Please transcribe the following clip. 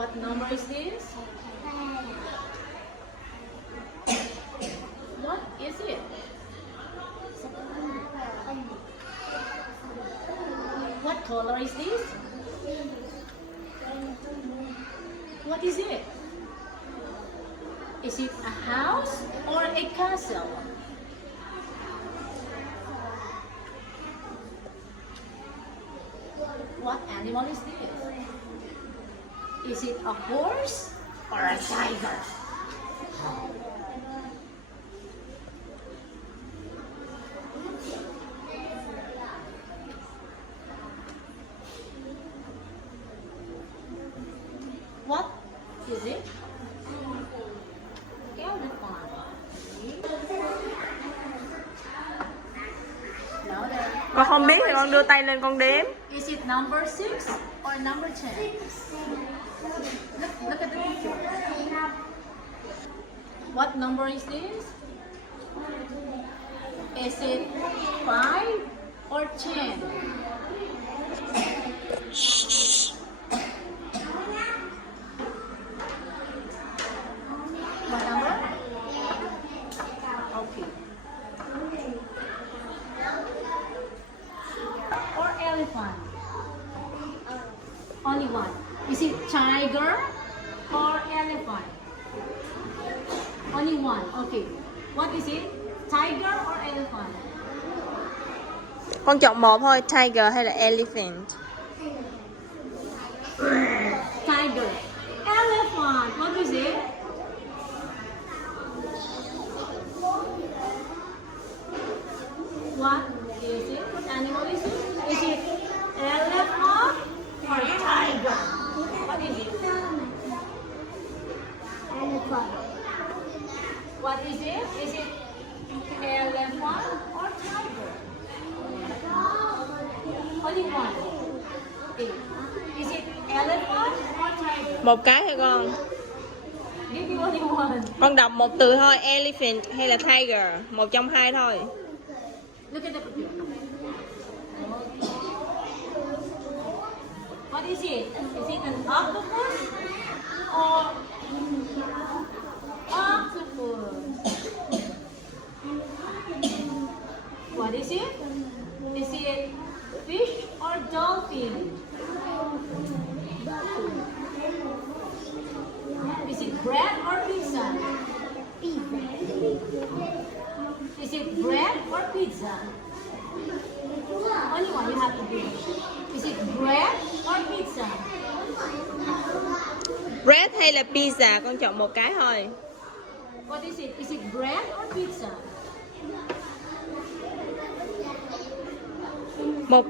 What number is this? What is it? What color is this? What is it? Is it a house or a castle? What animal is this? Is it a horse or a tiger? What is it? Elephant. Louder. Con không biết thì What con number đưa is tay lên con đếm. it? Is it number 6 or number 10? Look at the picture. What number is this? Is it 5 or 10? What number? Okay. Or elephant? Only one. Is it tiger or elephant? Only one. Okay. What is it? Tiger or elephant? Con chọn một thôi, tiger hay là elephant? Tiger. Elephant. What is it? What is it? What animal is it? Is it elephant or tiger? What is it? Elephant. What is it? Is it elephant or tiger? Only one. Okay. Is it elephant or tiger? Một cái thôi con. Give me only one. Con đọc một từ thôi, elephant hay là tiger, một trong hai thôi. Look at the picture. What is it? Is it an octopus or octopus? What is it? Is it fish or dolphin? Is it bread or pizza? Pizza. Is it bread or pizza? Only one you have to do. Is it bread or pizza? Bread hay là pizza, con chọn một cái thôi. What is it? Is it bread or pizza? Một